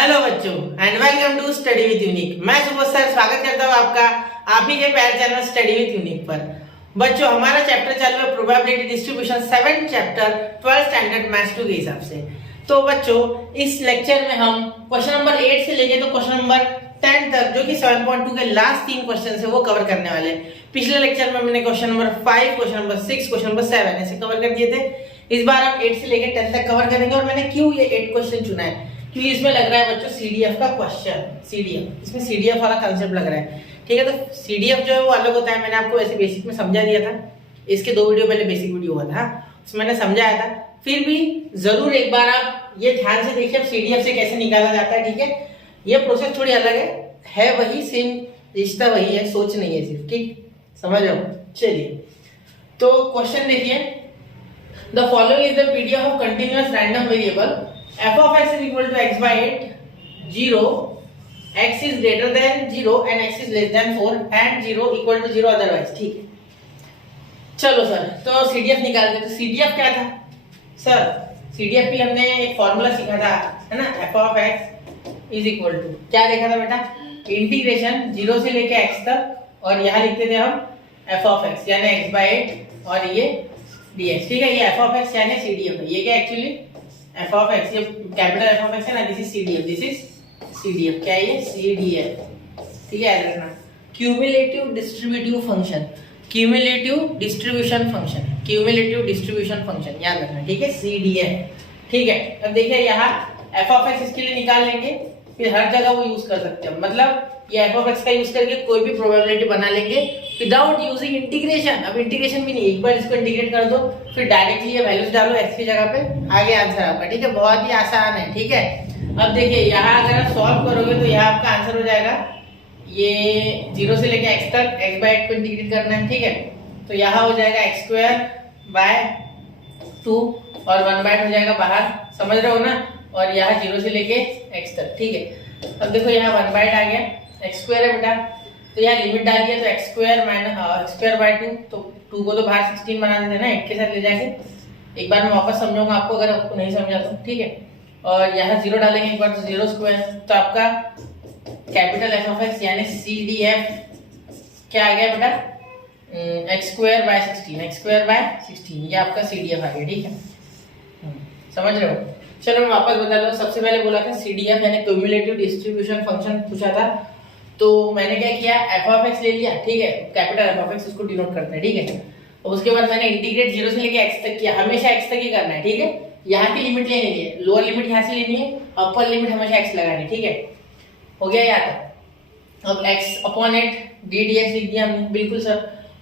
Hello बच्चों and welcome to study with Unique. मैं Subodh sir स्वागत करता हूँ आपका आप ही के प्यारे चैनल स्टडी विद यूनिक पर। बच्चों हमारा चैप्टर चालू है probability distribution 7 chapter 12 standard maths 2 के हिसाब से। तो बच्चों इस लेक्चर में हम क्वेश्चन नंबर 8 से लेके तो क्वेश्चन नंबर 10 तक जो कि 7.2 के लास्ट 3 क्वेश्चन है वो कवर करने वाले हैं। पिछले लेक्चर में मैंने question number 5, question number 6, question number 7 ऐसे कवर कर दिए थे। इस बार हम 8 से लेकर 10 तक कवर करेंगे। और मैंने क्यों ये 8 क्वेश्चन चुना है क्योंकि इसमें लग रहा है बच्चों सीडीएफ का क्वेश्चन। सीडीएफ इसमें सीडीएफ वाला कांसेप्ट लग रहा है, ठीक है। तो सीडीएफ जो है वो अलग होता है, मैंने आपको ऐसे बेसिक में समझा दिया था। इसके 2 वीडियो पहले बेसिक वीडियो हुआ था, उसमें मैंने समझाया था। फिर भी जरूर एक बार आप ये ध्यान से देखिए सीडीएफ से कैसे निकाला जाता है, ठीक है। ये प्रोसेस थोड़ी अलग है वही सेम, रिश्ता वही है, सोच नहीं है सिर्फ, ठीक, समझ लो। चलिए तो क्वेश्चन देखिए, the following is the PDF of continuous random variable f of x is equal to x by 8, 0, x is greater than 0 and x is less than 4 and 0 equal to 0 otherwise, ठीक है। चलो sir तो CDF निकालते। तो CDF क्या था sir? CDF भी हमने एक फॉर्मूला सीखा था, है ना, f of x is equal to क्या देखा था बेटा? इंटीग्रेशन 0 से लेके x तक और यहाँ लिखते थे हम f of x यानी x by 8 और ये dx, ठीक है। ये f of x यानी सीडीएफ है। ये क्या एक्चुअली f of x, ये कैपिटल f of x है ना, this is CDF, this is CDF. क्या है ये? सीडीएफ, ठीक है, याद रखना। Cumulative distributive function, cumulative distribution function, cumulative distribution function याद रखना, ठीक है, सीडीएफ, ठीक है। अब देखिए यहाँ f of x इसके लिए निकाल लेंगे, फिर हर जगह वो यूज कर सकते हैं। मतलब ये f of x का यूज करके कोई भी प्रोबेबिलिटी बना लेंगे विदाउट यूजिंग इंटीग्रेशन। अब इंटीग्रेशन भी नहीं, एक बार इसको इंटीग्रेट कर दो फिर डायरेक्टली ये वैल्यूज डालो x की जगह पे, आगे आंसर आपका, ठीक है। बहुत ही आसान है, ठीक है। अब देखिए यहाँ अगर आप सॉल्व करोगे तो यहाँ आपका आंसर हो जाएगा, ये 0 से लेके x तक x बाय 8 को इंटीग्रेट करना है, ठीक है। तो यहाँ हो जाएगा x स्क्वायर बाय 2 और 1 बाय 8 हो जाएगा बाहर, समझ रहे हो ना। और यहाँ 0 से लेके x तक, ठीक है। अब देखो यहाँ 1 बाय 8 आ गया, x स्क्वायर है बेटा, तो यहाँ लिमिट डालिए तो x square minus x square by 2, तो 2 को तो बाहर 16 बना देते हैं ना 8 के साथ ले जाके। एक बार मैं वापस समझाऊंगा आपको अगर आपको नहीं समझा तो, ठीक है। और यहाँ 0 डालेंगे एक बार तो 0 स्क्वायर, तो आपका कैपिटल f of x यानी CDF क्या आ गया बेटा? x square by 16, x square by 16, ये आपका CDF आ गया, ठीक है। समझ रहे हो? चलो मैं वापस बता दूं। सबसे पहले बोला था CDF यानी क्यूमुलेटिव डिस्ट्रीब्यूशन फंक्शन पूछा था, तो मैंने क्या किया, f of x ले लिया, ठीक है, कैपिटल f of x उसको डिनोट करते हैं, ठीक है। और उसके बाद मैंने इंटीग्रेट 0 से लेके x तक किया, हमेशा x तक ही करना है, ठीक है। यहाँ की लिमिट लेनी है, लोअर लिमिट यहाँ से लेनी है, अपर लिमिट हमेशा x लगानी है, ठीक है। हो गया याद? अब x अपॉन 8 ddx लिख दिया हमने, बिल्कुल सर।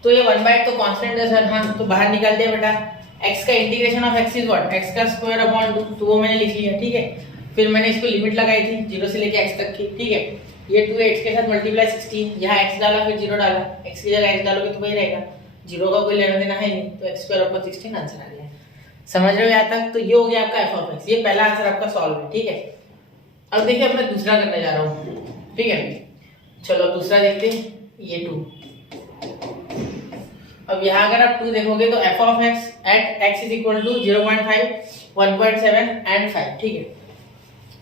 तो ये 1 बाय 8 तो कांस्टेंट है सर, हाँ, तो बाहर निकाल दिया बेटा। x का integration of x is what? x का स्क्वायर अपॉन 2, तो वो मैंने लिख लिया, ठीक है। फिर मैंने इसको लिमिट लगाई थी 0 से लेके x तक की, ठीक है। ये 2 x के साथ मल्टीप्लाई 16, यहाँ x डाला फिर 0 डाला, x की जगह x डालोगे तो वही रहेगा, 0 का कोई लेना देना है नहीं, तो x स्क्वायर अपॉन 16 आंसर आ गया। समझ रहे हो यहाँ तक? तो ये हो गया आपका f of x, ये पहला आंसर आपका सॉल्व है, ठीक है। अब देखिए अब मैं दूसरा करने जा रहा हूँ, ठीक है। चलो दूसरा देखते हैं, ये 2। अब यहाँ अगर आप 2 देखोगे तो f of x at x is equal to 0.5, 1.7 and 5, ठीक है।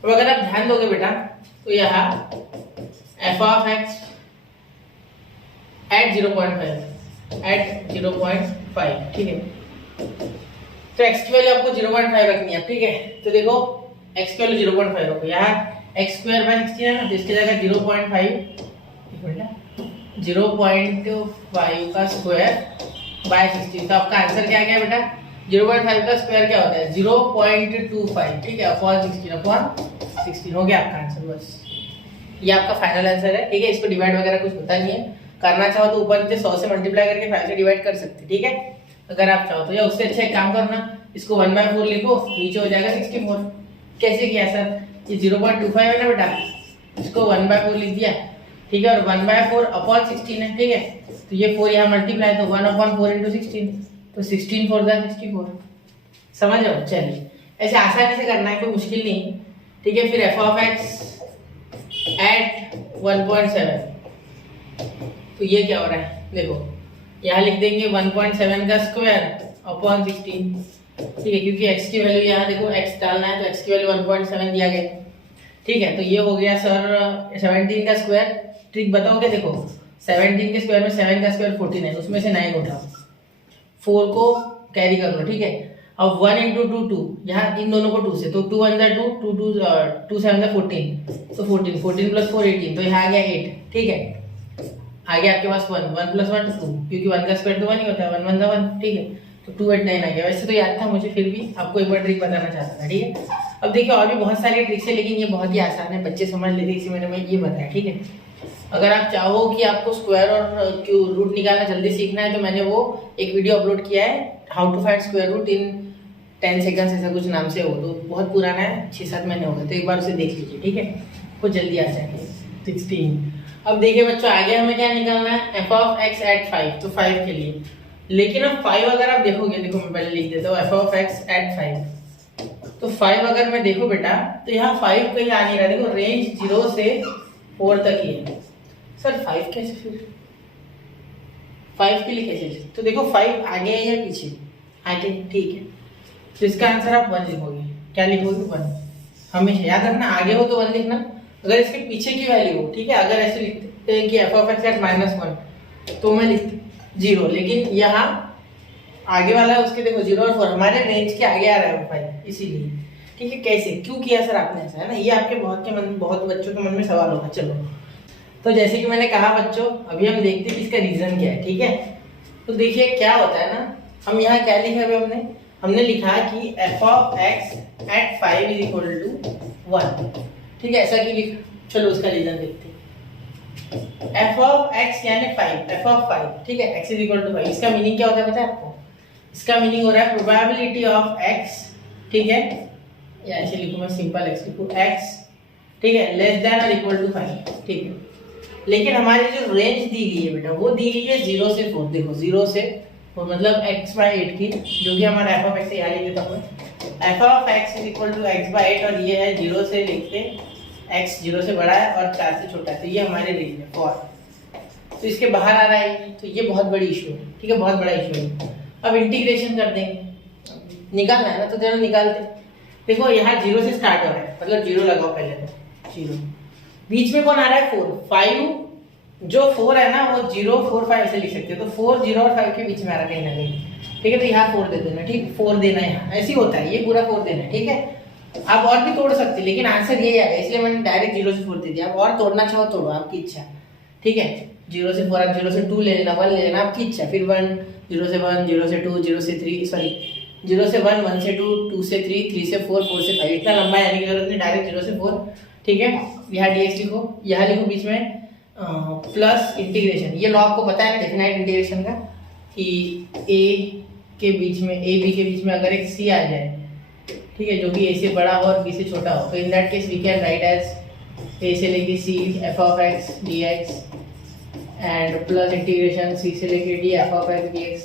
अब अगर आप ध्यान दोगे बेटा तो यहाँ f of x at 0.5, ठीक है। तो x की वैल्यू आपको 0.5 रखनी है, ठीक है। तो देखो x की वैल्यू 0.5 रखो, यहाँ x स्क्वायर बाय 16 है ना, तो इसकी जगह 0.5 का स्क्वायर बाय 16, तो आपका आंसर क्या आ गया बेटा? 0.5 का स्क्वायर क्या होता है? 0.25, ठीक है, अपॉन 16 हो गया आपका आंसर। बस ये आपका फाइनल आंसर है, ठीक है। इसको डिवाइड वगैरह कुछ होता नहीं है, करना चाहो तो ऊपर नीचे 100 से मल्टीप्लाई करके 5 से डिवाइड कर सकते, ठीक है, अगर आप चाहो तो। या उससे अच्छा एक काम करना, इसको 1/4 लिखो, नीचे हो जाएगा 64। कैसे किया सर? ये 0.25 है ना बेटा, इसको 1/4 लिख दिया, ठीक है, और 1/4 अपॉन 16 है, ठीक है। तो ये 4 यहाँ मल्टीप्लाई, तो 1/4 into 16, तो 16 4 64। समझ रहे हो? चलिए ऐसे आसानी से करना है, कोई मुश्किल नहीं, ठीक है। फिर f of x at 1.7, तो ये क्या हो रहा है? देखो यहाँ लिख देंगे 1.7 का स्क्वायर अपॉन 16, ठीक है, क्योंकि x की वैल्यू यहाँ देखो x डालना है तो x की वैल्यू 1.7 दिया गया, ठीक है, तो ये हो गया सर 17 का स्क्वायर। ट्रिक बताओगे, देखो 17 के स्क्वायर में 7 का स्क्वायर 49, उसमें से 9 उठाओ, 4 को कैरी कर लो, ठीक है। अब 1 इंटू 2 2, यहाँ इन दोनों को 2 से, तो 2 1 जा 2, 2 2 2 7 जा 14, तो 14 14 प्लस 4 18, तो यहाँ आ गया 8, ठीक है। आगे आपके पास 1 1 प्लस 1 2, क्योंकि 1 का स्क्वायर तो 1 ही होता है, 1 1 जा 1, ठीक है। तो 2 8 9 आ गया। वैसे तो याद था मुझे, फिर भी आपको एक बार ट्रिक बताना चाहता था, ठीक है। अब देखिए और भी बहुत सारी ट्रिक्स है, लेकिन ये बहुत ही आसान है, बच्चे समझ लेते, इसी मैंने मैं ये बताया, ठीक है। अगर आप चाहो कि आपको स्क्वायर और रूट निकालना जल्दी सीखना है, तो मैंने वो एक वीडियो अपलोड किया है, how to find square root in 10 seconds, ऐसा कुछ नाम से हो, तो बहुत पुराना है, 6-7 महीने हो गए, तो एक बार उसे देख लीजिए, ठीक है, वो जल्दी आ जाएंगे। 16। अब देखिए बच्चों, आगे हमें क्या निकालना है, एफ ऑफ एक्स एट 5, तो 5 के लिए। लेकिन अब 5 अगर आप देखोगे, देखो मैं पहले लिख देता हूँ, एफ ऑफ एक्स एट 5, तो 5 अगर मैं देखो बेटा, तो यहाँ 5 कहीं आ नहीं रहा, देखो रेंज 0 से 4 तक ही है। सर 5 कैसे, फिर 5 के लिए कैसे, तो देखो 5 आगे है या पीछे, आगे, ठीक है। तो इसका आंसर आप 1 लिखोगे, क्या लिखोगे, 1। हमेशा याद रखना, आगे हो तो 1 लिखना, अगर इसके पीछे की वैल्यू हो, ठीक है। अगर ऐसे लिखते हैं कि एफ ऑफ एक्स एट -1, तो मैं लिखती 0, लेकिन यहाँ आगे वाला है उसके देखो 0 और 4, हमारे रेंज के आगे आ रहा है 5, इसीलिए, ठीक है। कैसे, क्यों किया सर आपने ऐसा, है ना, ये आपके बहुत बच्चों के मन में सवाल होगा। चलो, तो जैसे कि मैंने कहा बच्चों, अभी हम देखते हैं कि इसका रीजन क्या है, ठीक है। तो देखिए क्या होता है ना, हम यहाँ क्या लिखा है, हमने लिखा कि F of X at 5 is equal to 1, ठीक है, ऐसा क्यों लिखा, चलो उसका रीजन देखते हैं। एफ ऑफ एक्स यानी 5, एफ ऑफ 5, ठीक है, एक्स इज इक्वल टू 5, इसका मीनिंग क्या होता है पता है आपको, इसका मीनिंग हो रहा है प्रोबेबिलिटी ऑफ एक्स, ठीक है, या ऐसे लिखूं मैं, सिंपल एक्स लिखूं, एक्स, ठीक है, लेस देन और इक्वल टू 5, ठीक है। लेकिन हमारी जो रेंज दी गई है बेटा, वो दी गई है 0 से 4, देखो 0 से 4 मतलब x/8 की, जो कि हमारा एफ ऑफ एक्स है, यहाँ लिख देता हूँ, F of X is equal to x/8, और ये है 0 से लेके x 0 से बड़ा है और 4 से छोटा है, तो ये हमारे रेंज है 4, तो इसके बाहर आ रहा है, तो ये बहुत बड़ी इशू है, ठीक है, बहुत बड़ा इशू है। अब इंटीग्रेशन कर देंगे, निकालना है ना, तो चलो निकालते। देखो यहाँ 0 से स्टार्ट हो रहा है, मतलब 0 लगाओ पहले, तो 0, बीच में कौन आ रहा है, 4 5, जो 4 है ना वो 0 4 5 ऐसे लिख सकते हो, तो 4 0 और 5 के बीच में आ रहा है कहीं ना कहीं, ठीक है। तो यहाँ 4 दे देना, ठीक, 4 देना है, यहाँ ऐसे ही होता है, ये पूरा 4 देना है, ठीक है। आप और भी तोड़ सकते, लेकिन आंसर ये है, इसलिए मैंने डायरेक्ट 0 से 4 दे दिया। आप और तोड़ना चाहो तोड़ो, आपकी इच्छा, ठीक है। 0 से 4, आप 0 से 2 ले लेना, 1 ले लेना, आपकी इच्छा, फिर 1 0 से 1 0 से 2 0 से 3, सॉरी 0 से 1 1 से 2 2 से 3 3 से 4 4 से 5, इतना लंबा यानी कि जरूरत नहीं, डायरेक्ट 0 से 4, ठीक है। यहाँ dx लिखो, यहाँ लिखो बीच में प्लस इंटीग्रेशन, ये लॉ आपको पता है ना डेफिनाइट इंटीग्रेशन का, कि a के बीच में a b के बीच में अगर एक c आ जाए, ठीक है, जो कि a से बड़ा हो और b से छोटा हो, तो in that case we can write as a से लेके c f of x dx and plus integration c से लेके d f of x dx,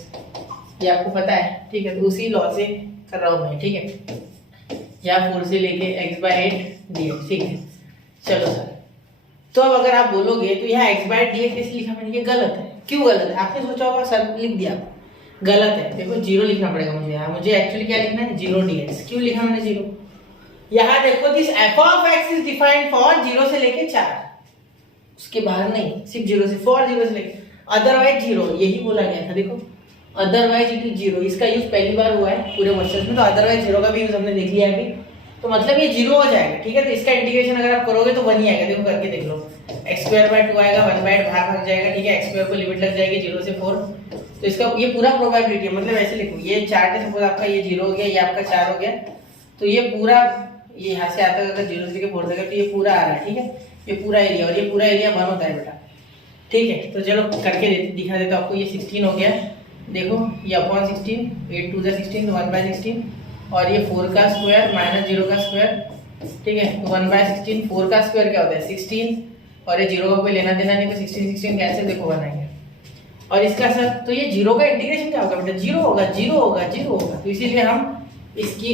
ये आपको पता है, ठीक है। तो उसी लॉ से कर रहा हूँ मैं, ठीक है, या 4 से लेके x/8 dx, ठीक है। चलो सर, तो अब अगर आप बोलोगे तो यहाँ x/dx कैसे लिखा मैंने, ये गलत है, क्यों गलत है, आपने सोचा होगा सर लिख दिया, गलत है। देखो 0 लिखना पड़ेगा मुझे, यहाँ मुझे एक्चुअली क्या लिखना है, 0 dx, क्यों लिखा मैंने 0, यहाँ देखो this f of x is defined for 0 से लेके 4, उसके बाहर नहीं, सिर्फ 0 से 4 0 से लेके, अदरवाइज 0, यही बोला गया था, देखो अदरवाइज इट इज 0, इसका यूज पहली बार हुआ है पूरे वर्सेस में, तो अदरवाइज 0 का भी यूज हमने देख लिया है अभी, तो मतलब ये 0 हो जाएगा, ठीक है। तो इसका इंटीग्रेशन अगर आप करोगे तो 1 ही आएगा, देखो करके देख लो, x² 2 आएगा, 1/8 बाहर भाग जाएगा, ठीक है, x² को लिमिट लग जाएगी 0 से 4, तो इसका ये पूरा प्रोबेबिलिटी है, मतलब ऐसे लिखो, ये 4 है, सपोज आपका ये 0 हो गया, ये आपका 4 हो गया, तो ये पूरा, ये यहाँ से आता है अगर 0 से 4 तक, तो ये पूरा आ रहा है, ठीक है, ये पूरा एरिया, और ये पूरा एरिया 1 होता है बेटा, ठीक है। तो चलो करके दिखा देता हूँ आपको, ये 16 हो गया, देखो ये अपॉन 16, 8 2 16, तो 1/16, और ये 4 का स्क्वायर माइनस 0 का स्क्वायर, ठीक है, तो 1/16, 4 का स्क्वायर क्या होता है 16, और ये 0 का कोई लेना देना नहीं, तो 16 16 कैंसिल, देखो 1 आ गया। और इसका सर, तो ये 0 का इंटीग्रेशन क्या होगा बेटा, 0 होगा 0 होगा 0 होगा, तो इसीलिए हम इसकी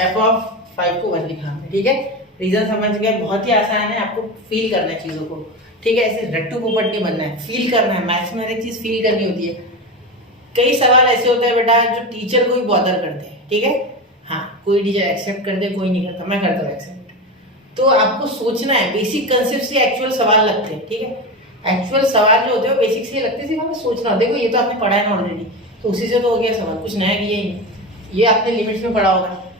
f ऑफ 5 को 1 लिखा हमने, ठीक है। रीजन समझ गए, बहुत ही आसान है, आपको फील करना है चीजों को, ठीक है, ऐसे रट्टू पोपट नहीं बनना है, फील करना है, मैथ्स में हर एक चीज फील करनी होती है। कई सवाल ऐसे होते हैं बेटा जो टीचर को भी बॉदर करते हैं, ठीक है, हाँ कोई टीचर एक्सेप्ट करते, कोई नहीं करता, मैं करता हूँ एक्सेप्ट, तो आपको सोचना है, बेसिक कंसेप्ट से एक्चुअल सवाल लगते हैं, ठीक है। एक्चुअल सवाल जो होते हैं वो बेसिक से लगते हैं, सिर्फ हमें सोचना हो। देखो ये तो आपने पढ़ा है ना ऑलरेडी, तो उसी से तो हो गया सवाल, कुछ नया किया ही नहीं, ये आपने लिमिट्स में पढ़ा होगा,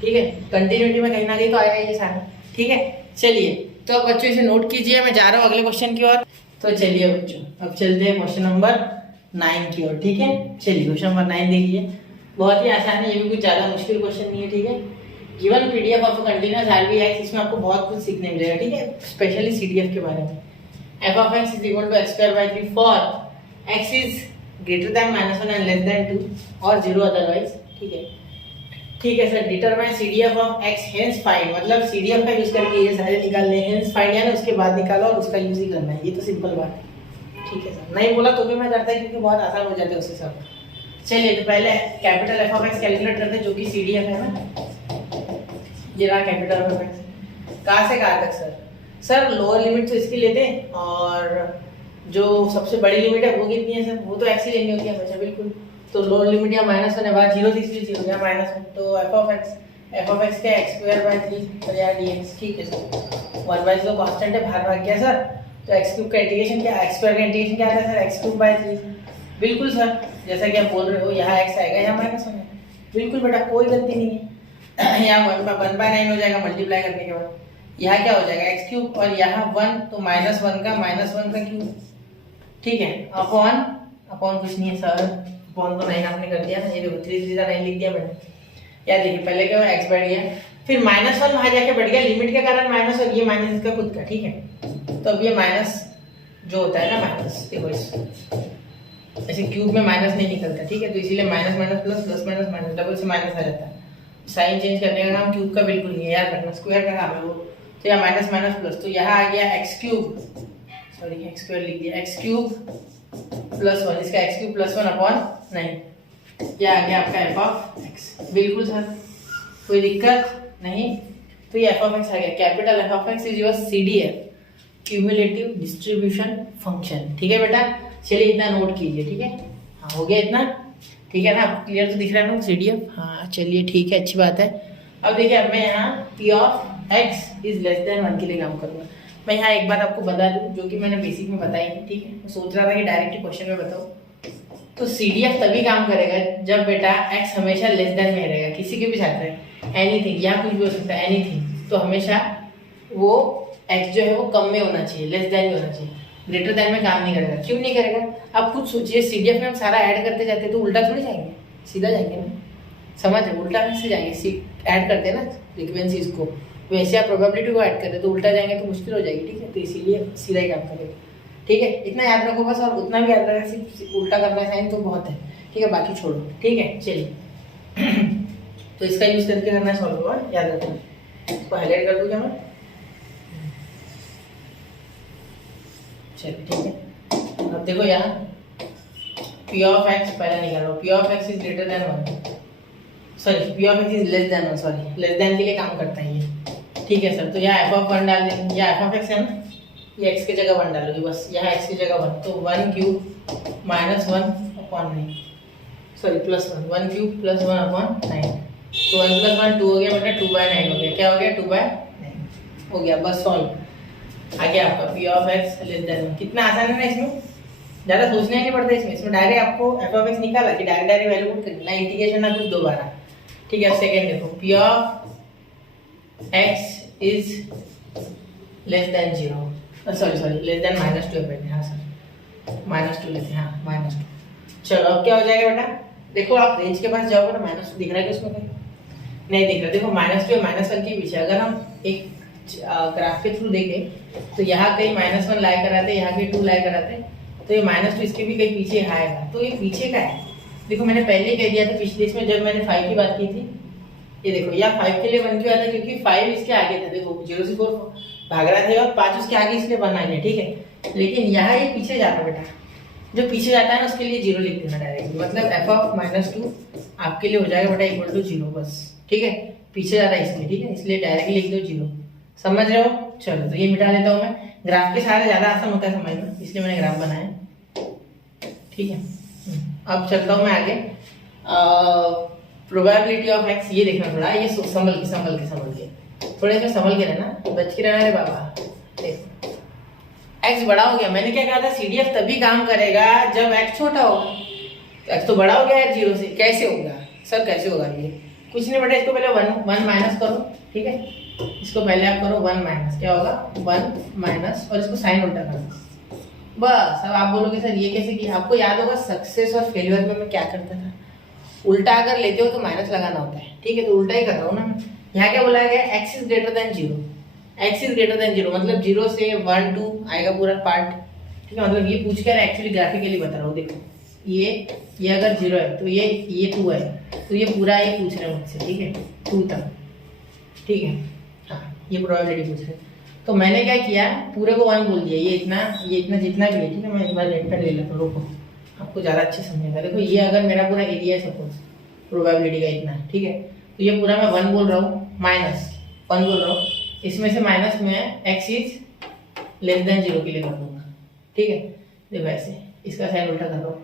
ठीक है। कंटिन्यूटी में कहीं ना कहीं तो आएगा ये सारा, ठीक है। चलिए तो अब बच्चों इसे नोट कीजिए, मैं जा रहा हूँ अगले क्वेश्चन की ओर। तो चलिए बच्चों अब चलते हैं क्वेश्चन नंबर 9 की ओर, ठीक है। चलिए क्वेश्चन नंबर 9 देखिए, बहुत ही आसान है, ये भी कुछ ज्यादा मुश्किल क्वेश्चन नहीं है, ठीक है। Given PDF of continuous RV X, इसमें आपको बहुत कुछ सीखने मिलेगा, ठीक है, स्पेशली सीडीएफ के बारे में। F of X is equal to X square by 3 for X is greater than -1 and less than 2 और 0 अदरवाइज, ठीक है। ठीक है sir, determine CDF of X hence find, मतलब सीडीएफ का यूज करके ये सारे निकालने हैं, हेंस फाइंड यानी उसके बाद निकालो और उसका यूज ही करना है, ये तो सिंपल बात है, ठीक है सर। नहीं बोला तो भी मैं करता क्योंकि बहुत आसान हो जाते हैं उससे सब। चलिए तो पहले capital F of x calculate करते हैं, जो कि सीडीएफ है ना, ये रहा कैपिटल एफ ऑफ एक्स। कहाँ से कहाँ तक सर? सर लोअर लिमिट तो इसकी लेते हैं और जो सबसे बड़ी लिमिट है वो कितनी है सर? वो तो एक्स ही लेनी होती है हमेशा, बिल्कुल। तो लोअर लिमिट या -1 है, बाद 0 से इसलिए 0 या -1, तो एफ ऑफ एक्स का एक्स स्क्वायर बाय 3 और यहाँ dx, ठीक है सर। 1/2 तो कांस्टेंट है, बाहर भाग गया सर, तो एक्स क्यूब का इंटीग्रेशन क्या, एक्स स्क्वायर का इंटीग्रेशन क्या आता है सर? एक्स क्यूब बाय 3, बिल्कुल सर, जैसा कि आप बोल रहे हो, यहाँ एक्स आएगा, यहाँ -1 है, बिल्कुल बेटा, कोई गलती नहीं है। यहाँ 1/9 हो जाएगा मल्टीप्लाई करने के बाद, यहाँ क्या हो जाएगा एक्स क्यूब और यहाँ 1, तो -1 का क्यूब, ठीक है, अपॉन कुछ नहीं है सर, अपॉन तो 9 आपने कर दिया ना, ये देखो 3 3 9 लिख दिया मैंने। यार देखिए पहले क्या एक्स बढ़ गया, फिर -1 वहां जाके बढ़ गया, लिमिट के कारण माइनस, और ये माइनस इसका खुद का, ठीक है। तो अब ये माइनस जो होता है ना, माइनस देखो इस ऐसे क्यूब में माइनस नहीं निकलता, ठीक है, तो इसीलिए minus minus plus, plus minus minus, double से माइनस आ जाता है। साइन चेंज करने का काम क्यूब का बिल्कुल नहीं है, याद रखना, स्क्वायर का काम है वो। तो यहाँ माइनस माइनस प्लस, तो यहाँ आ गया x cube, sorry x square लिख दिया, एक्स क्यूब +1, इसका एक्स क्यूब +1 अपॉन 9, क्या आ गया आपका एफ ऑफ एक्स, बिल्कुल सर, कोई दिक्कत नहीं। तो ये एफ ऑफ एक्स आ गया, capital F of X is your CDF, cumulative distribution function, ठीक है बेटा। चलिए इतना नोट कीजिए, ठीक है, हाँ हो गया इतना, ठीक है ना, क्लियर तो दिख रहा है ना सीडीएफ, हाँ चलिए ठीक है, अच्छी बात है। अब देखिए अब मैं यहाँ P of X is less than 1 के लिए काम करूँगा। मैं यहाँ एक बात आपको बता दूँ जो कि मैंने बेसिक में बताई नहीं, ठीक है, मैं सोच रहा था कि डायरेक्ट क्वेश्चन में बताऊँ। तो सीडीएफ तभी काम करेगा जब बेटा एक्स हमेशा लेस देन में रहेगा, किसी के भी साथ रहे, एनीथिंग या कुछ भी हो सकता है, एनीथिंग, तो हमेशा वो एक्स जो है वो कम में होना चाहिए, लेस देन में होना चाहिए, ग्रेटर देन में काम नहीं करेगा। क्यों नहीं करेगा? आप खुद सोचिए, सीडीएफ में हम सारा ऐड करते जाते तो उल्टा थोड़ी जाएंगे, सीधा जाएंगे ना, समझ है, उल्टा कैसे जाएंगे, ऐड करते हैं ना फ्रीक्वेंसीज को, वैसे आप प्रोबेबिलिटी को ऐड करते तो उल्टा जाएंगे तो मुश्किल हो जाएगी, ठीक है, तो इसीलिए सीधा ही काम करेगा, ठीक है, इतना याद रखो बस, और उतना भी याद रखा, सिर्फ उल्टा करना साइन तो बहुत है, ठीक है, बाकी छोड़ो, ठीक है। चलिए तो इसका यूज करके करना सॉल्व होगा, याद रखना, इसको हाईलाइट कर दूं क्या मैं, चलिए ठीक है। अब देखो यहाँ पी ऑफ एक्स पहले निकालो, P of X is greater than 1, sorry P of X is less than 1, sorry less than के लिए काम करता है ये, ठीक है सर। तो यहाँ एफ ऑफ 1 डाल देंगे, यहाँ एफ ऑफ एक्स है ना, ये एक्स की जगह 1 डालोगे बस, यहाँ एक्स की जगह 1, तो 1 cube -1 upon 9, sorry +1, 1 cube +1 upon 9, तो 1 + 1 2 हो गया बेटा, 2/9 हो गया, क्या हो गया 2/9 हो गया, बस सॉल्व। आ गया आपका P of x less than 1, कितना आसान है ना, इसमें ज़्यादा सोचना ही नहीं पड़ता, इसमें डायरेक्ट आपको एफ ऑफ एक्स निकाला कि डायरेक्ट वैल्यू पुट करना, इंटीग्रेशन ना कुछ दोबारा, ठीक है। अब सेकेंड देखो, P of X is less than 0, sorry less than -2 है, हाँ सर -2 लेते हैं, हाँ -2। चलो अब क्या हो जाएगा बेटा, देखो आप रेंज के पास जाओगे ना, -2 दिख रहा है कि उसमें कहीं नहीं दिख रहा, देखो -2 -1 के पीछे अगर हम एक ग्राफ के थ्रू देखें तो यहाँ कहीं -1 लाई कराते, यहाँ कहीं 2 लाई कराते, तो ये -2 इसके भी कहीं पीछे आएगा, तो ये पीछे का है। देखो मैंने पहले कह दिया था पिछले इसमें जब मैंने 5 की बात की थी, ये देखो यहाँ 5 के लिए 1 क्यों आता है, क्योंकि 5 इसके आगे था, देखो 0 से 4 भाग रहा था और 5 उसके आगे इसलिए 1 आ गया, ठीक है। लेकिन यहाँ ये पीछे जाता बेटा, जो पीछे जाता है ना उसके लिए 0 लिख देना डायरेक्ट, मतलब एफ ऑफ -2 आपके लिए हो जाएगा बेटा इक्वल टू 0 बस, ठीक है, पीछे जाता है इसलिए, ठीक है, इसलिए डायरेक्टली लिख दो 0, समझ रहे हो। चलो तो ये मिटा देता हूँ मैं, ग्राफ के सारे ज्यादा आसान होता है समझना, इसलिए मैंने ग्राफ बनाया, ठीक है। अब चलता हूँ मैं आगे, प्रोबेबिलिटी ऑफ एक्स, ये देखना थोड़ा, ये संभल के थोड़े से संभल के रहना, बच के रहना रे बाबा। देखो x बड़ा हो गया, मैंने क्या कहा था CDF तभी काम करेगा जब x छोटा होगा। तो x तो बड़ा हो गया है 0 से, कैसे होगा सर, कैसे होगा ये? कुछ नहीं बेटा, इसको पहले 1 माइनस करो, ठीक है। इसको पहले आप करो 1 माइनस, क्या होगा 1 माइनस, और इसको साइन उल्टा कर दो बस। अब आप बोलोगे सर ये कैसे किया? आपको याद होगा सक्सेस और फेलियर में मैं क्या करता था, उल्टा अगर लेते हो तो माइनस लगाना होता है, ठीक है। तो उल्टा ही कर रहा हूँ ना मैं। यहाँ क्या बोला गया, x is greater then 0, x is greater then 0 मतलब 0 से 1 2 आएगा पूरा पार्ट, ठीक है। मतलब ये पूछ कर एक्चुअली ग्राफिकली बता रहा हूँ। देखो ये अगर 0 है तो ये 2 है, तो ये पूरा ये पूछ रहे हैं मुझसे, ठीक है 2 तक, ठीक है। हाँ ये प्रोबेबिलिटी पूछ रहे हैं, तो मैंने क्या किया, पूरे को 1 बोल दिया। ये इतना जितना भी है, ठीक है। मैं एक बार लेट कर ले लेता हूँ, रुको आपको ज़्यादा अच्छे समझेगा। देखो ये अगर मेरा पूरा एरिया है सपोज प्रोबेबिलिटी का इतना, ठीक है। तो ये पूरा मैं 1 बोल रहा हूँ, माइनस 1 बोल रहा हूँ, इसमें से माइनस में x इज लेस देन 0 के लिए कर दूंगा, ठीक है। देखो ऐसे इसका साइन उल्टा कर रहा हूँ,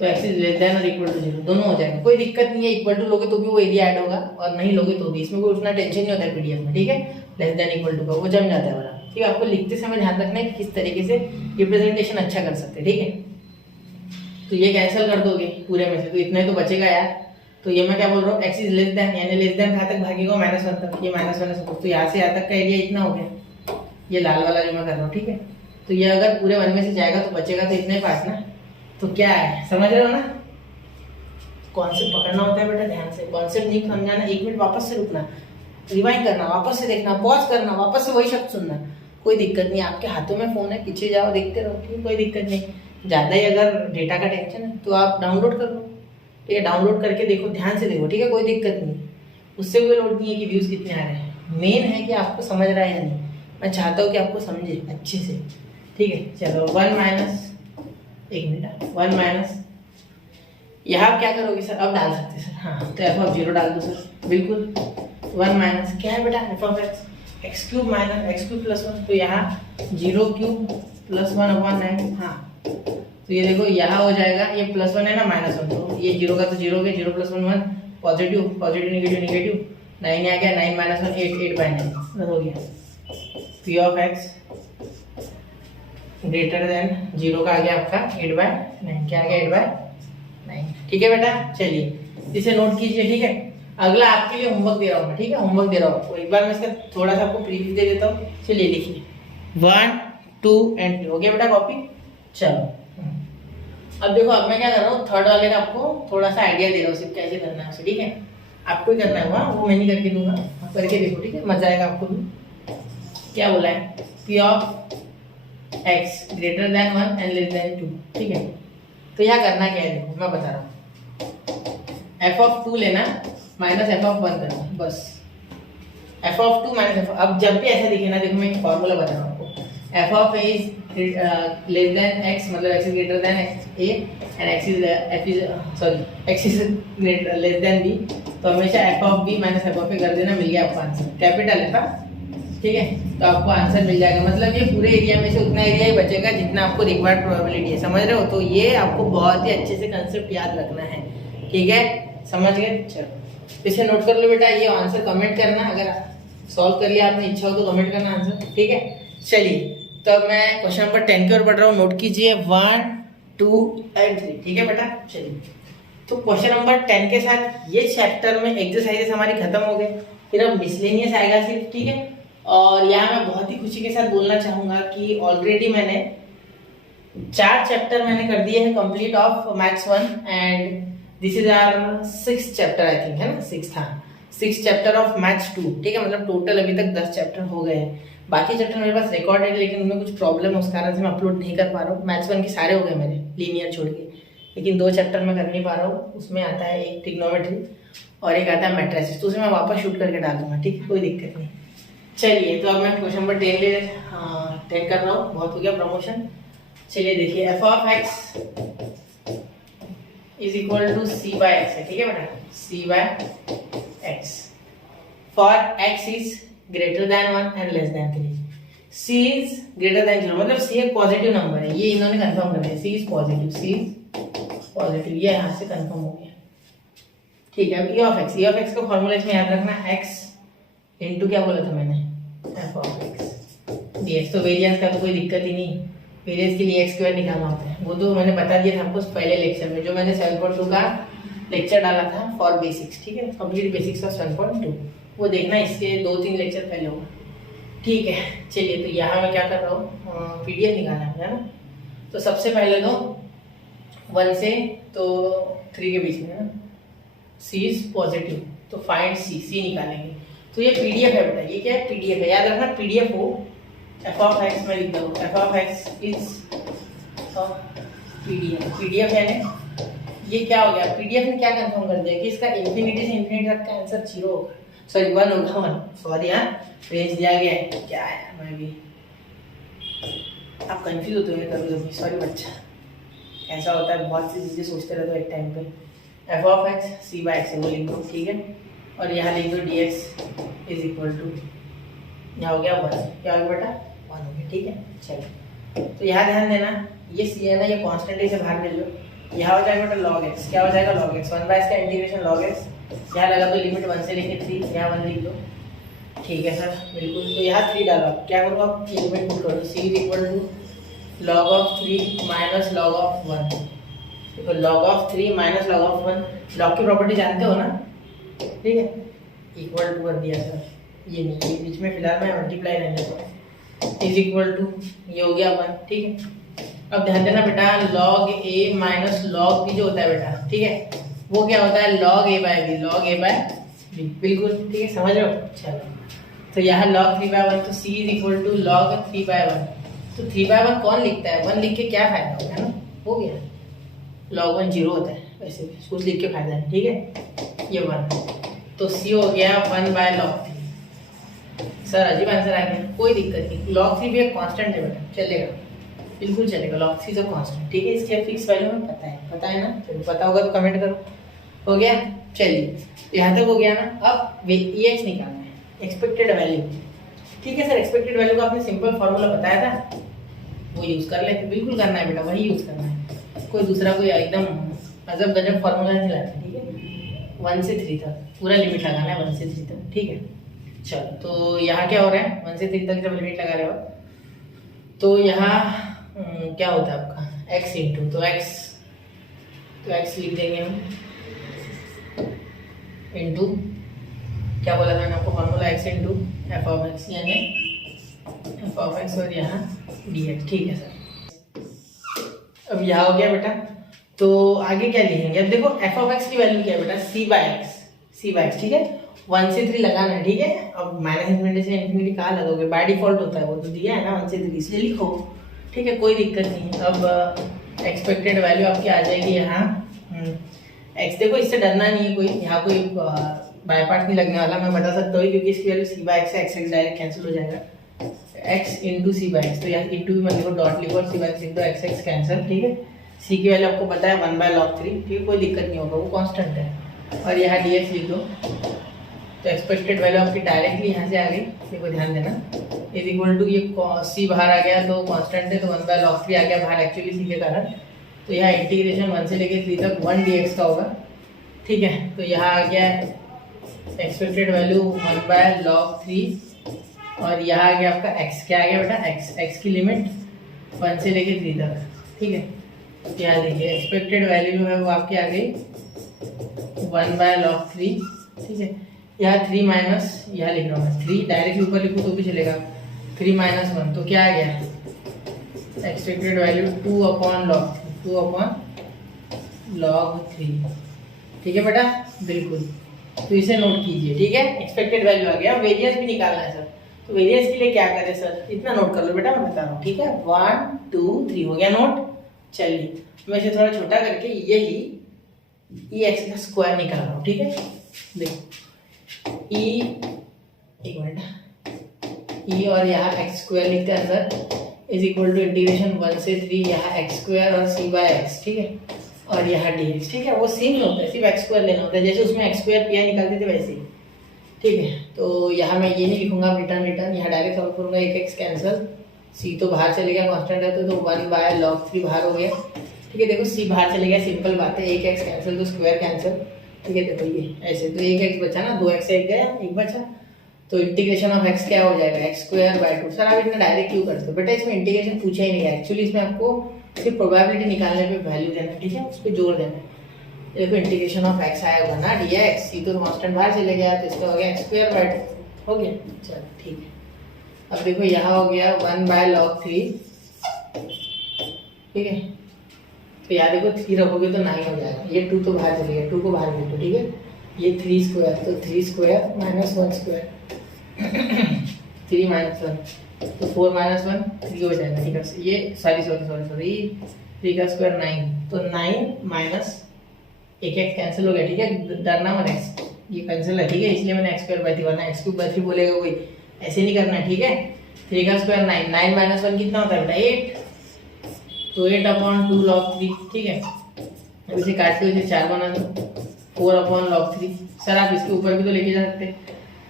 तो x इज लेस देन और इक्वल टू 0 दोनों हो जाएगा, कोई दिक्कत नहीं है। इक्वल टू लोगे तो भी वो एरिया ऐड होगा और नहीं लोगे तो भी, इसमें कोई उतना टेंशन नहीं होता है PDF में, ठीक है। लेस देन इक्वल टू का वो जम जाता है बड़ा, ठीक है। आपको लिखते समय ध्यान रखना है कि किस तरीके से रिप्रेजेंटेशन अच्छा कर सकते हैं, ठीक है। तो ये कैंसिल कर दोगे पूरे में से, तो इतना ही तो बचेगा यार। तो ये मैं क्या बोल रहा हूँ, x इज लेस देन, यानी लेस देन कहाँ तक भागेगा -1 तक, ये -1 है तो यहाँ से यहाँ तक का एरिया इतना हो गया, ये लाल वाला जो मैं कर रहा हूँ, ठीक है। तो ये अगर पूरे 1 में से जाएगा तो बचेगा तो इतने पास ना। तो क्या है, समझ रहे हो ना? कॉन्सेप्ट पकड़ना होता है बेटा ध्यान से, कॉन्सेप्ट नहीं समझाना, 1 मिनट वापस से रुकना, रिवाइंड करना, वापस से देखना, पॉज करना, वापस से वही शब्द सुनना, कोई दिक्कत नहीं। आपके हाथों में फोन है, पीछे जाओ देखते रहो, ठीक है, कोई दिक्कत नहीं। ज़्यादा ही अगर डेटा का टेंशन है तो आप डाउनलोड कर लो, ठीक है। डाउनलोड करके देखो, ध्यान से देखो, ठीक है, कोई दिक्कत नहीं। उससे कोई लोड नहीं है कि व्यूज़ कितने आ रहे हैं, मेन है कि आपको समझ रहा है या नहीं। मैं चाहता हूँ कि आपको समझे अच्छे से, ठीक है। चलो 1 माइनस, 1 मिनट, 1 माइनस, यहाँ क्या करोगे सर, अब डाल सकते सर, हाँ तो f(0) डाल दो सर, बिल्कुल। 1 माइनस क्या है बेटा, f(x)³ माइनस x³ + 1, तो यहाँ 0³ + 1/9, हाँ। तो ये देखो यहाँ हो जाएगा, ये +1 है ना -1, तो ये 0 का तो 0 हो गया, 0 + 1 1, पॉजिटिव पॉजिटिव नेगेटिव नेगेटिव, 9 आ गया, 9 - 1 8 8/9 हो गया। p(x) ग्रेटर देन 0 का आ गया आपका 8/9, क्या आ गया 8/9, ठीक है बेटा। चलिए इसे नोट कीजिए, ठीक है। अगला आपके लिए होमवर्क दे रहा हूँ मैं, ठीक है, होमवर्क दे रहा हूँ। तो एक बार मैं इसका थोड़ा सा आपको प्रीव्यू दे देता हूँ, चलिए लिखिए 1 2 एंड 3, हो गया बेटा कॉपी। चलो अब देखो, अब मैं क्या कर रहा हूँ, थर्ड वाले का आपको थोड़ा सा आइडिया दे रहा हूँ, सिर्फ कैसे करना है उसे, ठीक है। आपको ही करना है वो मैं नहीं करके दूंगा, आप करके देखो, ठीक है, मजा आएगा आपको भी। क्या बोला है, p(x) greater than 1 and less than 2, ठीक है। तो यहाँ करना क्या है, देखो मैं बता रहा हूँ, f(2) लेना माइनस f(1) करना, बस। f(2) माइनस f, अब जब भी ऐसा दिखे ना, देखो मैं एक फॉर्मूला बता रहा हूँ आपको, f(a) is less than x, मतलब x is greater then a and x is greater less than b, तो हमेशा f(b) माइनस f(a) कर देना, मिल गया आपको आंसर, कैपिटल है, ठीक है। तो आपको आंसर मिल जाएगा, मतलब ये पूरे एरिया में से उतना एरिया ही बचेगा जितना आपको रिक्वायर्ड प्रोबेबिलिटी है, समझ रहे हो? तो ये आपको बहुत ही अच्छे से कंसेप्ट याद रखना है, ठीक है, समझ गए। चलो इसे नोट कर लो बेटा, ये आंसर कमेंट करना, अगर सॉल्व कर लिया आपने, इच्छा हो तो कमेंट करना आंसर, ठीक है। चलिए तो मैं क्वेश्चन नंबर 10 की ओर बढ़ रहा हूँ, नोट कीजिए 1 2 एंड 3, ठीक है बेटा। चलिए तो क्वेश्चन नंबर 10 के साथ ये चैप्टर में एक्सरसाइजेस हमारी खत्म हो गए, फिर अब मिसलेनियस आएगा सिर्फ, ठीक है। और यहाँ मैं बहुत ही खुशी के साथ बोलना चाहूँगा कि ऑलरेडी मैंने 4 चैप्टर मैंने कर दिए हैं complete of maths 1 and this is our 6th chapter, I think, है ना, 6th चैप्टर ऑफ मैथ्स 2, ठीक है। मतलब टोटल अभी तक 10 चैप्टर हो गए हैं। बाकी चैप्टर मेरे पास रिकॉर्ड है, लेकिन उनमें कुछ प्रॉब्लम है, उस कारण से मैं अपलोड नहीं कर पा रहा हूँ। मैथ्स 1 के सारे हो गए मेरे, लीनियर छोड़ के, लेकिन 2 चैप्टर मैं कर नहीं पा रहा हूँ। उसमें आता है एक ट्रिग्नोमेट्री और एक आता है मैट्रिसेस, तो उसे मैं वापस शूट करके डाल दूंगा, ठीक है, कोई दिक्कत नहीं। चलिए तो अब मैं क्वेश्चन नंबर 10 कर रहा हूँ, बहुत हो गया प्रमोशन। चलिए देखिए, f(x) is equal to c/x है, ठीक है बेटा, c/x for x is greater than 1 and less then 3, c is greater then 0, मतलब c एक पॉजिटिव नंबर है, ये इन्होंने कंफर्म कर दिया, c इज पॉजिटिव, ये यहाँ से कंफर्म हो गया, ठीक है। अब e(x) का फॉर्मूला इसमें याद रखना, x इनटू क्या बोला था मैंने, एफ ऑफ एक्स dx। तो वेरिएंस का तो कोई दिक्कत ही नहीं, वेरिएंस के लिए एक्स स्क्वायर निकालना होता है, वो तो मैंने बता दिया था आपको पहले लेक्चर में, जो मैंने 7.2 का लेक्चर डाला था फॉर बेसिक्स, ठीक है, कंप्लीट बेसिक्स ऑफ 7.2, वो देखना इसके 2-3 लेक्चर पहले होगा, ठीक है। चलिए, तो यहाँ मैं क्या कर रहा हूँ, पीडीएफ निकालना है ना। तो सबसे पहले तो 1 से तो 3 के बीच में है ना, सी इज पॉजिटिव, तो फाइंड सी निकालेंगे। तो ये पीडीएफ है बेटा, ये क्या है, पीडीएफ है, याद रखना पीडीएफ हो। एफ ऑफ एक्स में लिख दो, F of X is PDF, PDF है ना। ये क्या हो गया, पीडीएफ में क्या कंफर्म कर दिया कि इसका इन्फिनिटी से इन्फिनिटी तक का आंसर 0 होगा, सॉरी 1 होगा, 1 सॉरी, हाँ रेंज दिया गया है, क्या है, मैं भी आप कंफ्यूज होते हुए कभी, सॉरी बच्चा, ऐसा होता है, बहुत सी चीज़ें सोचते रहते हो एक टाइम पे। F of X C by X है, वो लिख दो, ठीक है, और यहाँ लिख दो D X is equal to, यहाँ हो गया 1, क्या हो गया बेटा 1 हो गया, ठीक है। चलो, तो यहाँ ध्यान देना, ये सी है ना, ये कॉन्स्टेंट से बाहर ले लो, यहाँ हो जाएगा बेटा लॉग एक्स, क्या हो जाएगा लॉग एक्स, 1 बाय इसका इंटीग्रेशन लॉग एक्स, यहाँ लगा दो लिमिट 1 से लेके 3, यहाँ 1 लिख दो, ठीक है सर, बिल्कुल। तो यहाँ 3 डालो, क्या करो आप, ये लिमिट पुट करो, c is equal to log of 3 minus log of 1, देखो log of 3 minus log of 1, log की प्रॉपर्टी जानते हो ना, ठीक है, इक्वल टू कर दिया सर, ये नहीं, ये बीच में फिलहाल मैं मल्टीप्लाई रहने को, इज इक्वल टू, ये हो गया 1, ठीक है। अब ध्यान देना बेटा, log a minus log b जो होता है बेटा, ठीक है, वो क्या होता है log a by b, log a by b, बिल्कुल ठीक है, समझ रहे हो। चलो, तो यहाँ log 3 बाय 1, तो c is equal to log 3 by 1, तो 3 बाय 1 कौन लिखता है, 1 लिख के क्या फायदा होगा, है ना, हो गया, log 1 0 होता है, वैसे भी कुछ लिख के फायदा नहीं, ठीक है, ये 1, तो c हो गया 1 बाय log 3। सर अजीब आंसर आ गया, कोई दिक्कत नहीं, log 3 भी एक कांस्टेंट है बेटा, चलेगा, बिल्कुल चलेगा, log 3 इज कांस्टेंट, ठीक है, इसकी फिक्स वैल्यू में पता है ना, चलो पता होगा तो कमेंट करो, हो गया। चलिए, यहाँ तक हो गया ना। अब EX निकालना है, एक्सपेक्टेड वैल्यू, ठीक है सर, एक्सपेक्टेड वैल्यू का आपने सिंपल फार्मूला बताया था, वो यूज कर लेते, बिल्कुल करना है बेटा, वही यूज करना है, कोई दूसरा कोई एकदम अजब गजब फार्मूला नहीं लाना, ठीक है, 1 से 3 तक पूरा लिमिट लगाना है, 1 से 3 तक, ठीक है। चलो, तो यहाँ क्या हो रहा है, 1 से 3 तक जब लिमिट लगा रहे हो, तो यहाँ क्या होता है आपका x इंटू, तो x लिख देंगे हम, इंटू क्या बोला था मैंने आपको formula, x into F of x, यानी एफ ऑफ एक्स और यहाँ dx, ठीक है सर। अब यहाँ हो गया बेटा, तो आगे क्या लिखेंगे, अब देखो एफ ऑफ एक्स की वैल्यू क्या है बेटा, c बाय एक्स, ठीक है, 1 से 3 लगाना है, ठीक है। अब माइनस इन्फिनिटी से इन्फिनिटी कहाँ लगोगे, बाय डिफॉल्ट होता है, वो तो दिया है ना 1 से 3, इसलिए लिखो, ठीक है, कोई दिक्कत नहीं। अब एक्सपेक्टेड वैल्यू आपकी आ जाएगी यहाँ x, देखो इससे डरना नहीं है कोई, यहाँ कोई बाय पार्ट नहीं लगने वाला, मैं बता सकता हूँ, क्योंकि इसकी वैल्यू c बाय एक्स है, x डायरेक्ट कैंसिल हो जाएगा, x into c by x, तो यहाँ इंटू भी मत लिखो, डॉट लिखो, और c by x into x cancel, ठीक है। c की वैल्यू आपको पता है 1 बाय log 3, ठीक है, कोई दिक्कत नहीं होगा, वो कांस्टेंट है, और यहाँ dx लिख दो, तो एक्सपेक्टेड वैल्यू आपकी डायरेक्टली यहाँ से आ गई, देखो ध्यान देना, इज इक्वल टू, ये c बाहर आ गया तो कांस्टेंट है, तो 1 बाय log 3 आ गया बाहर एक्चुअली c के कारण, तो यहाँ इंटीग्रेशन 1 से लेके 3 तक 1 dx का होगा, ठीक है। तो यहाँ आ गया एक्सपेक्टेड वैल्यू 1 बाय log 3, और यहाँ आ गया आपका x, क्या आ गया बेटा x की लिमिट 1 से लेके 3 तक, ठीक है। तो यहाँ देखिए एक्सपेक्टेड वैल्यू है वो आपकी आ गई 1 बाय log 3, ठीक है। यहाँ 3 माइनस, यहाँ लिख रहा हूँ मैं 3, डायरेक्टली ऊपर लिखूँ तो भी चलेगा, 3 माइनस 1, तो क्या आ गया एक्सपेक्टेड वैल्यू 2 अपॉन log 3, ठीक है बेटा, बिल्कुल, तो इसे नोट कीजिए, ठीक है, एक्सपेक्टेड वैल्यू आ गया। वेरिएंस भी निकालना है सर, तो वेरिएंस के लिए क्या करें सर, इतना नोट कर लो बेटा, मैं बता रहा हूँ, ठीक है, 1 2 3 हो गया नोट। चलिए, मैं इसे थोड़ा छोटा करके यही EX का स्क्वायर निकाल रहा हूँ, ठीक है, देखो एक मिनट, ई और यहाँ एक्स स्क्वायर लिखते हैं अंदर, इज इक्वल टू इंटीग्रेशन 1 से 3, यहाँ एक्स स्क्वायर और c बाय एक्स, ठीक है, और यहाँ dx, ठीक है, वो सेम होता है, सिर्फ एक्स स्क्वायर लेना होता है, जैसे उसमें एक्स स्क्वायर पी निकालते थे वैसे ही, ठीक है। तो यहाँ मैं ये नहीं लिखूंगा रिटर्न, यहाँ डायरेक्ट सॉल्व करूंगा, एक एक्स कैंसिल, c तो बाहर चले गया, कांस्टेंट है तो 1 बाय log 3 बाहर हो गया, ठीक है। देखो c बाहर चले गया, सिंपल बात है, एक एक्स कैंसिल तो स्क्वायर कैंसिल, ठीक है। देखो ये ऐसे, तो एक एक्स बचा ना, 2 एक्स से 1 गया, 1 बचा, तो इंटीग्रेशन ऑफ एक्स क्या हो जाएगा, एक्स स्क्वायर बाय 2। सर आप इतना डायरेक्ट क्यों करते हो बेटा, इसमें इंटीग्रेशन पूछा ही नहीं है। एक्चुअली इसमें आपको सिर्फ प्रोबेबिलिटी निकालने पे वैल्यू देना है, ठीक है, उस पर जोर देना है। देखो इंटीग्रेशन ऑफ एक्स आया होगा ना dx, ये तो कांस्टेंट बाहर चले गया तो इसका हो गया एक्स स्क्वायर बाय 2 हो गया। चलो ठीक है, अब देखो यहाँ हो गया 1/log3, ठीक है। तो यहाँ देखो 3 रखोगे तो 9 हो जाएगा, ये 2 तो बाहर चले गया, 2 को बाहर भेजो, ठीक है। ये 3 स्क्वायर, तो 3 स्क्वायर माइनस 1 स्क्वायर 3 माइनस 1 तो 4 माइनस 1 3 हो जाएगा, ठीक है। ये सॉरी 3 का स्क्वायर 9, तो 9 माइनस एक एक्स कैंसिल हो गया, ठीक है। डरना मत, एक्स ये कैंसिल है, ठीक है, इसलिए मैंने एक्स स्क्वायर बाय 3 वरना एक्स क्यूब बाय 3 बोलेगा कोई, ऐसे नहीं करना है, ठीक है। 3 का स्क्वायर 9, 9 माइनस 1 कितना होता है बेटा 8, तो 8/2 log 3, ठीक है। अब इसे काट के इसे 4 बना दो, 4/log 3। सर आप इसके ऊपर भी तो लेके जा सकते,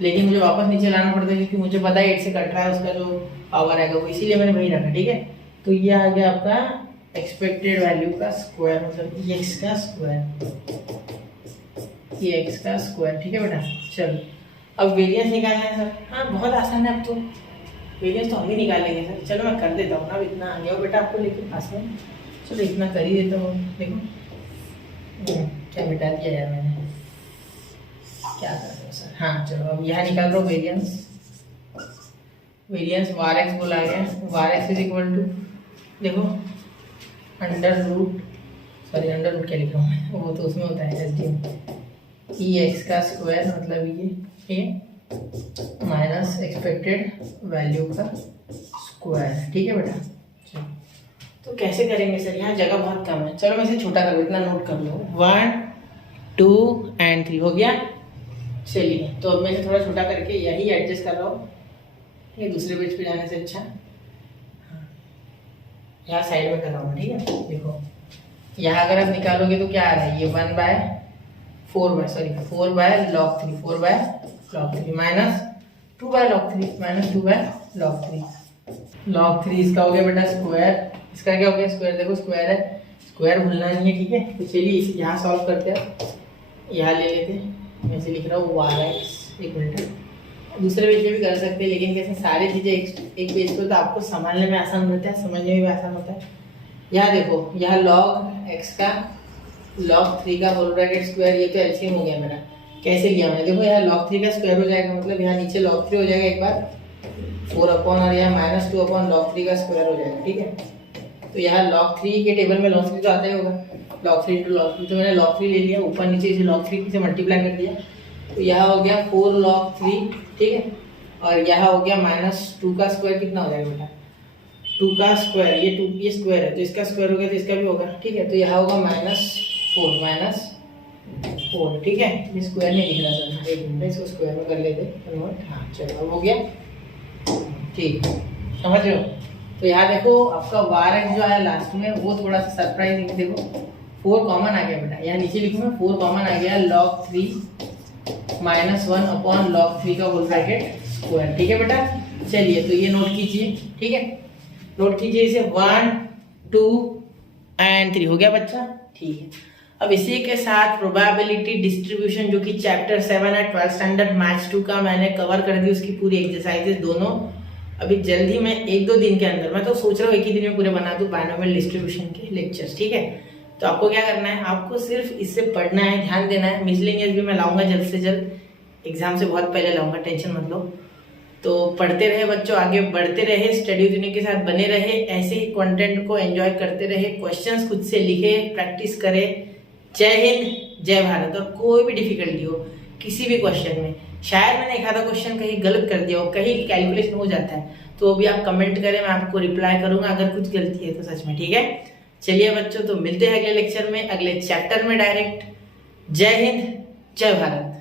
लेकिन मुझे वापस नीचे लाना पड़ता है क्योंकि मुझे पता है 8 से कट रहा है उसका जो पावर आएगा वो, इसीलिए मैंने वही रखा, ठीक है। तो ये आ गया आपका एक्सपेक्टेड वैल्यू का स्क्वायर, मतलब एक्स का स्क्वायर, ये एक्स का स्क्वायर, ठीक है बेटा। चलो अब वेरिएंस निकालना है सर। हाँ बहुत आसान है, अब तो वेरिएंस तो हम ही निकाल लेंगे सर। चलो मैं कर देता हूँ ना, अब इतना आ गया हो बेटा आपको लेकिन पास में, चलो इतना कर ही देता हूँ। देखो क्या मिटा दिया यार मैंने, क्या कर रहे हो सर। हाँ चलो अब यहाँ निकाल रहा हूँ वेरिएंस, वेरिएंस वार एक्स बोला गया, वार एक्स इज इक्वल टू, देखो अंडर रूट क्या लिख रहा हूँ मैं, वो तो उसमें होता है SDM, ई एक्स का स्क्वायर मतलब ये माइनस एक्सपेक्टेड वैल्यू का स्क्वायर, ठीक है बेटा। तो कैसे करेंगे सर, यहाँ जगह बहुत कम है। चलो मैं इसे छोटा कर, इतना नोट कर लो, 1 2 और 3 हो गया। चलिए तो अब मैं इसे थोड़ा छोटा करके यही एडजस्ट कर रहा हूँ, ये दूसरे पेज पे जाने से अच्छा यहाँ साइड में कर रहा हूँ, ठीक है। देखो यहाँ अगर आप निकालोगे तो क्या आ रहा है, ये 4/log 3 minus 2/log 3 minus 2/log 3 log 3 इसका हो गया बेटा स्क्वायर, इसका क्या हो गया स्क्वायर, देखो स्क्वायर है, स्क्वायर भूलना नहीं है, ठीक है। तो चलिए इसे यहाँ सॉल्व करते हैं, यहाँ ले लेते हैं, मैं इसे लिख रहा हूँ y(x), एक मिनट, दूसरे पेज पे भी कर सकते हैं, लेकिन कैसे सारी चीज़ें एक पेज पे तो आपको संभालने में आसान रहता है, समझने में भी आसान होता है। यहाँ देखो यहाँ log x का log 3 का होल ब्रैकेट स्क्वायर, ये तो एलसीएम हो गया मेरा, कैसे लिया मैंने, देखो यहाँ log 3 का स्क्वायर हो जाएगा, मतलब यहाँ नीचे log 3 हो जाएगा एक बार 4 और यहाँ माइनस 2/log 3 का स्क्वायर हो जाएगा, ठीक है। तो यहाँ log 3 के टेबल में log 3 तो आता ही होगा, log 3 × log 3, तो मैंने log 3 ले लिया, ऊपर नीचे इसे log 3 से मल्टीप्लाई कर दिया, तो यहाँ हो गया 4 log 3, ठीक है। और यहाँ हो गया माइनस 2 का स्क्वायर, कितना हो जाएगा बेटा 2 का स्क्वायर, ये स्क्वायर है तो इसका स्क्वायर हो गया तो इसका भी होगा, ठीक है। तो यहाँ होगा -4, ठीक है। ये स्क्वायर नहीं दिख रहा सर, एक मिनट इसको स्क्वायर में कर लेते कन्वर्ट, हाँ चलो अब हो गया, ठीक समझ रहे हो। तो यहाँ देखो आपका वार एक्स जो आया लास्ट में वो थोड़ा सा सरप्राइजिंग, देखो 4 कॉमन आ गया बेटा, यहाँ नीचे लिखूँ मैं 4 कॉमन आ गया, log 3 माइनस 1/log 3 का होल ब्रैकेट स्क्वायर, ठीक है बेटा। चलिए तो ये नोट कीजिए, ठीक है, नोट कीजिए इसे, 1 2 और 3 हो गया बच्चा, ठीक है। अब इसी के साथ प्रोबेबिलिटी डिस्ट्रीब्यूशन जो कि चैप्टर 7 है 12th स्टैंडर्ड मैथ्स 2 का मैंने कवर कर दी, उसकी पूरी एक्सरसाइजेस दोनों अभी जल्दी मैं 1-2 दिन के अंदर, मैं तो सोच रहा हूँ एक ही दिन में पूरे बना दूँ बायनोमियल डिस्ट्रीब्यूशन के लेक्चर्स, ठीक है। तो आपको क्या करना है, आपको सिर्फ इससे पढ़ना है, ध्यान देना है। मिसलेनियस भी मैं लाऊंगा जल्द से जल्द, एग्जाम से बहुत पहले लाऊंगा, टेंशन मत लो। तो पढ़ते रहे बच्चों, आगे बढ़ते रहे, स्टडी विद यूनिक के साथ बने रहे, ऐसे ही कंटेंट को एंजॉय करते रहे, क्वेश्चंस खुद से लिखे, प्रैक्टिस करें। जय हिंद, जय भारत। और कोई भी डिफिकल्टी हो किसी भी क्वेश्चन में, शायद मैंने एक आधा क्वेश्चन कहीं गलत कर दिया हो, कहीं कैलकुलेशन हो जाता है, तो भी आप कमेंट करें, मैं आपको रिप्लाई करूंगा अगर कुछ गलती है तो, सच में, ठीक है। चलिए बच्चों, तो मिलते हैं अगले लेक्चर में, अगले चैप्टर में डायरेक्ट। जय हिंद, जय भारत।